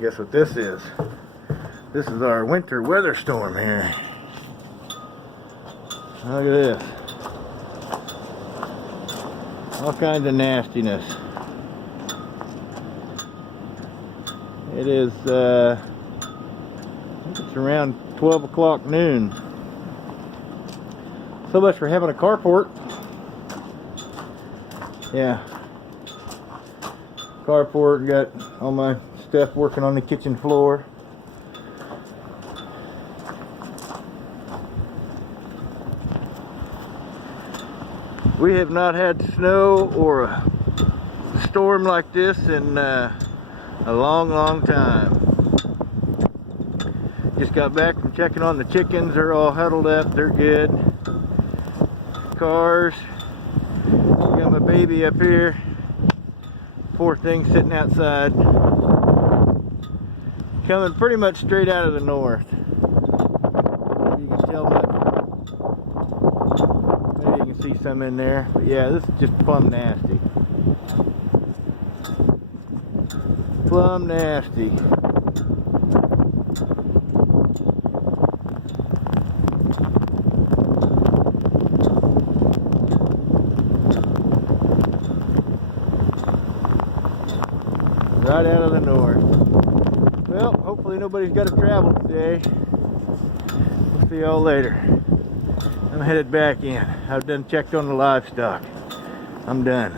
Guess what this is? This is our winter weather storm here. Look at this. All kinds of nastiness. It is, I think it's around 12 o'clock noon. So much for having a carport. Yeah. Carport, got all my stuff working on the kitchen floor. We have not had snow or a storm like this in a long time. Just got back from checking on the chickens. They're all huddled up. They're good. Cars. Got my baby up here. Poor thing sitting outside. Coming pretty much straight out of the north. Maybe you can tell much. Maybe you can see some in there. But yeah, this is just plumb nasty. Plumb nasty. Right out of the north. Well, hopefully nobody's got to travel today. We'll see y'all later. I'm headed back in. I've done checked on the livestock. I'm done.